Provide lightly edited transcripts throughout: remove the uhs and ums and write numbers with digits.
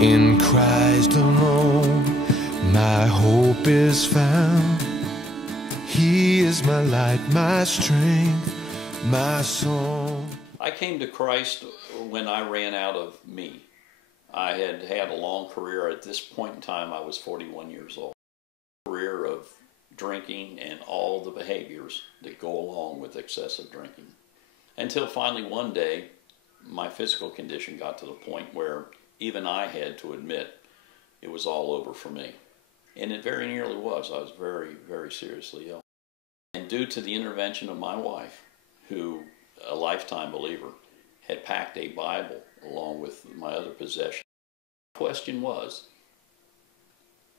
In Christ alone, my hope is found. He is my light, my strength, my song. I came to Christ when I ran out of me. I had had a long career. At this point in time, I was 41 years old. A career of drinking and all the behaviors that go along with excessive drinking. Until finally one day, my physical condition got to the point where even I had to admit it was all over for me. And it very nearly was. I was very, very seriously ill. And due to the intervention of my wife, who, a lifetime believer, had packed a Bible along with my other possessions, the question was,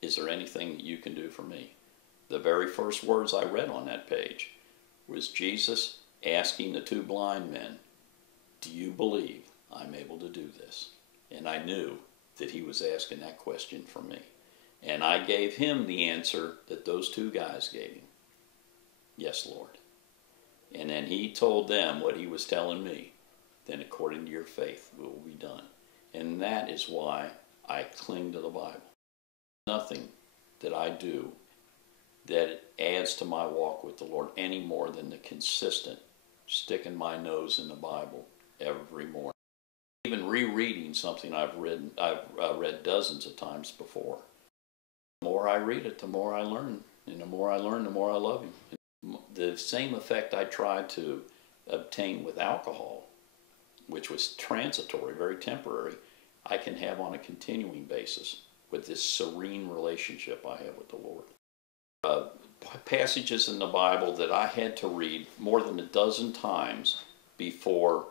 is there anything that you can do for me? The very first words I read on that page was Jesus asking the two blind men, do you believe I'm able to do this? And I knew that he was asking that question for me. And I gave him the answer that those two guys gave him. Yes, Lord. And then he told them what he was telling me. Then according to your faith it will be done. And that is why I cling to the Bible. Nothing that I do that adds to my walk with the Lord any more than the consistent sticking my nose in the Bible every morning. Even rereading something I've read dozens of times before. The more I read it, the more I learn. And the more I learn, the more I love him. And the same effect I tried to obtain with alcohol, which was transitory, very temporary, I can have on a continuing basis with this serene relationship I have with the Lord. Passages in the Bible that I had to read more than a dozen times before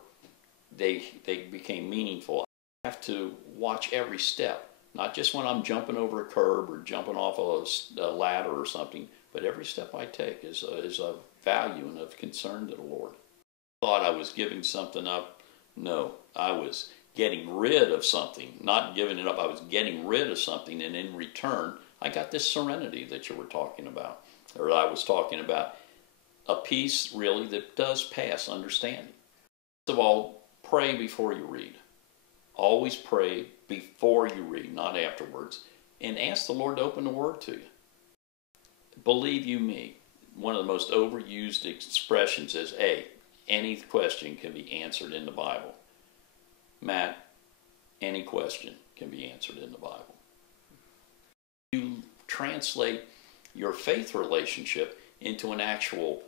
they became meaningful. I have to watch every step, not just when I'm jumping over a curb or jumping off a ladder or something, but every step I take is of value and of concern to the Lord. I thought I was giving something up. No, I was getting rid of something, not giving it up. I was getting rid of something, and in return, I got this serenity that you were talking about, or I was talking about, a peace really that does pass understanding. First of all, pray before you read. Always pray before you read, not afterwards, and ask the Lord to open the Word to you. Believe you me, one of the most overused expressions is, hey, any question can be answered in the Bible. Matt, any question can be answered in the Bible. You translate your faith relationship into an actual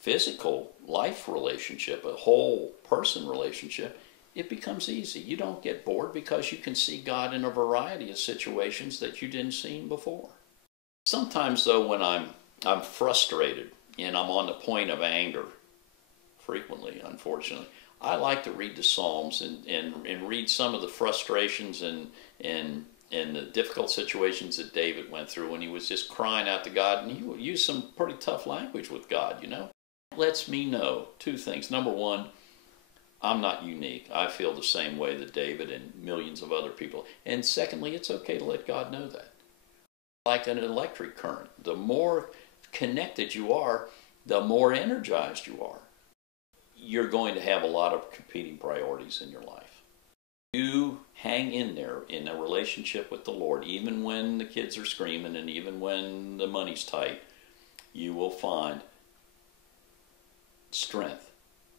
physical life relationship, a whole person relationship, it becomes easy. You don't get bored because you can see God in a variety of situations that you didn't see him before. Sometimes though, when I'm frustrated and I'm on the point of anger, frequently, unfortunately, I like to read the Psalms and read some of the frustrations and the difficult situations that David went through when he was just crying out to God, and he would use some pretty tough language with God, you know. It lets me know two things. Number one, I'm not unique. I feel the same way that David and millions of other people. And secondly, it's okay to let God know that. Like an electric current, the more connected you are, the more energized you are. You're going to have a lot of competing priorities in your life. You hang in there in a relationship with the Lord, even when the kids are screaming and even when the money's tight, you will find strength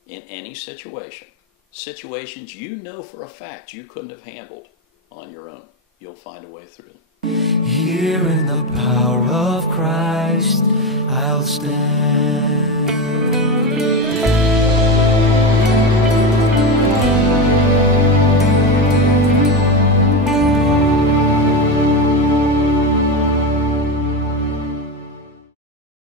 in any situation. Situations you know for a fact you couldn't have handled on your own. You'll find a way through them. Here in the power of Christ, I'll stand.